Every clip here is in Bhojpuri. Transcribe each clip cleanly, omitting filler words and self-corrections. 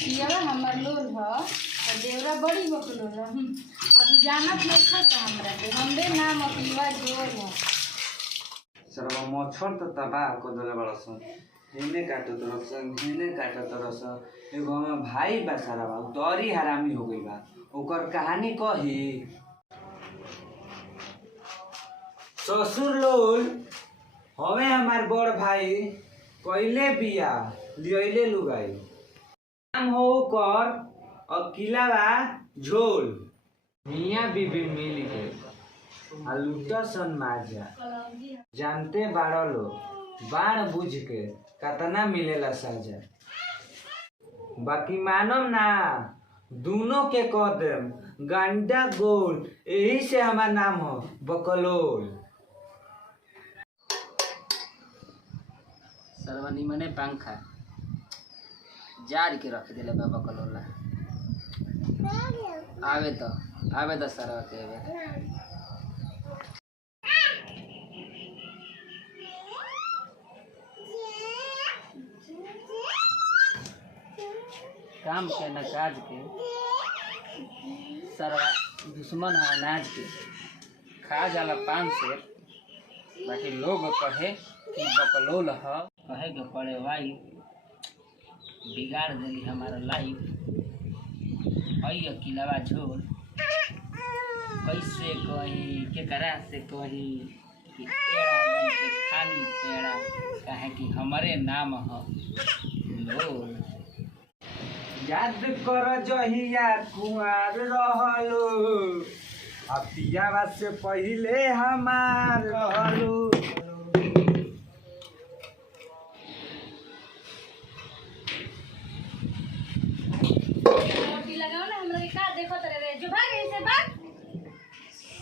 पियवा हमर लोल ह और देवरा बड़ी बकलोल ह। अभी जानत नहीं था हमरा के हमरे नाम पियवा जोर ह। सरवा मच्छर त तबाह कर देले बड़सन। हेने काटो तरसन हेने काटो तरसन। एगो हमर भाई बा सरवा दरी हरामी हो गई बा। ओकर कहानी कही ससुर लोल हवे हमार बड़ भाई कइले बिया लियले लुगाई नाम हो कर अकिलावा झोल मियाँ बीबी मिल के आलूटा सन माजा जानते बाड़ा लो बाण बुझ के कतना मिलेला साजा बाकी मानम ना दोनों के कदम गंडा गोल यही से हमार नाम हो बकलोल। सरवनी मने पंखा जार के रख दिले बाबा कलोला आवे तो सरवा के आवे काम के न काज के सरवा दुश्मन अनाज के खा जाला पान से बाकी लोग कहे कि बकलोल ह कहे के पड़े वाई बिगाड़ देली हमारा लाइफ हई अकिलावा झोल कैसे कही केकरा से कही कि पेड़ा बन के खानी पेड़ा कहे कि हमारे नाम ह लोल। याद कर जहिया कुआर रहलो आ पियावा से पहिले हमार रहलो मोटी लगाओ ना हमरा के का देखत रे जो भाग यहीं से भाग।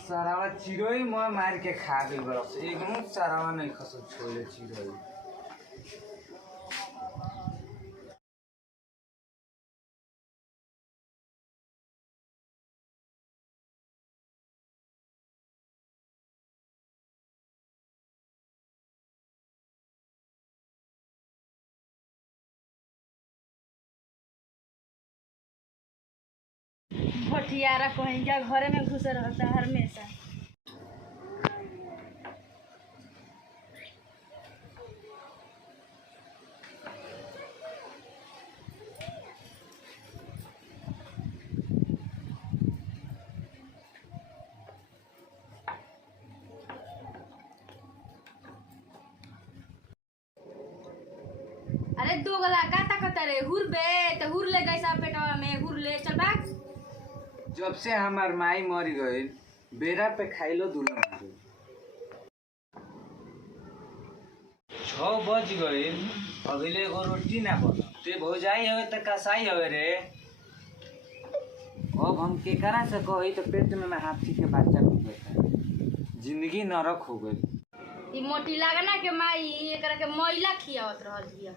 सरावा चिरोई मार के खा गई बरस एकदम सरावा नहीं खसो छोड़े चिरोई। भटियारा कहीं क्या घरे में घुसे रहता है हमेशा। अरे दो गला का ताकत रे हुर बे तो हुर ले गैसा पेटवा में हुर ले चल भाग। जब से हमार माई मर गई बेरा पे खाइलो दुल्हन 6 बज गई अभी ले एगो रोटी ना बन ते भौजाई हवे त कसाई हवे रे। अब हम केकरा से कही तो पेट में हाथी के बच्चा घूम बैठा जिंदगी नरक हो गई। ई मोटी लागना के माई एकरा के मैला खियावत रहल हिया।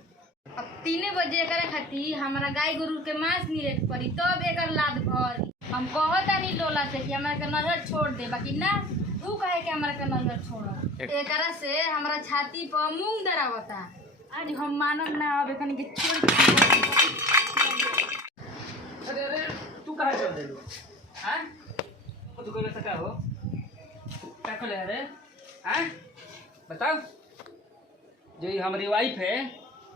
अब 3 बजे एकरा खाती हमरा गाय गरु के मांस निरेट पड़ी तब एकर लाद भरी। हम कहतानी लोला से कि हमरा के नजर छोड़ दे बाकी ना तू कहे के हमरा के नजर छोड़ एकरा से हमरा छाती पर मूंग दरावता। आज हम मानब ना अब एकनी के छोड़ के अरे तू कहाँ चल देलू हाँ तू कोई का हो क्या खोले अरे हाँ बताओ जो ये हमारी वाइफ है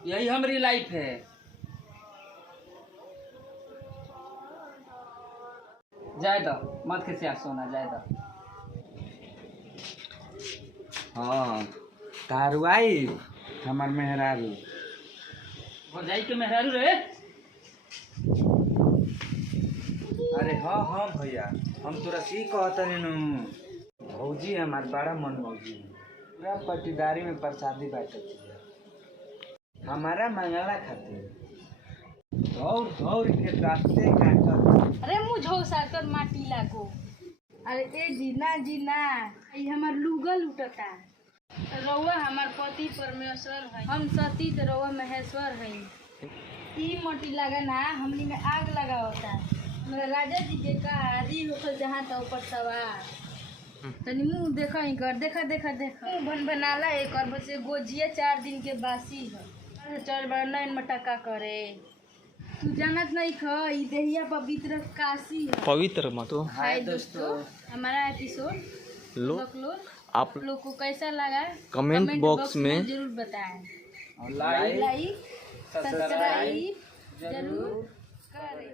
यही हमारी लाइफ है। जाए दो मत किसी आप सोना जाए दो। हाँ तारवाई हमार मेहरारू वो जाई के मेहरारू रे। अरे हाँ हाँ भैया हम तोरा सी कहतनी नु भौजी हमार बड़ा मन भौजी पूरा पट्टीदारी में प्रसादी बांटत हमारा मंगला खातिर दौड़ दौड़ के रास्ते काटत। अरे मुँह झौसा कर माटी लागो। अरे ए जी ना ई हमार लुगल उठता। रउआ हमार पति परमेश्वर है हम सती तो रउआ महेश्वर है। ई मोटी लगना हमनी में आग लगा होता मेरा राजा जी के कारी होकर जहाँ था ऊपर सवार तनी मुँह देखा ही कर देखा देखा देखा मुँह बनाला एक और बस गोजिया 4 दिन के बासी है चल बड़ा नैन मटका करे तू जानत नहीं ख ई देहिया पवित्र काशी है। पवित्र मत हो। हाय दोस्तों, हमारा एपिसोड लो आप लोग को कैसा लगा कमेंट बॉक्स में जरूर बताएं। लाइक लाइक सब्सक्राइब जरूर करें।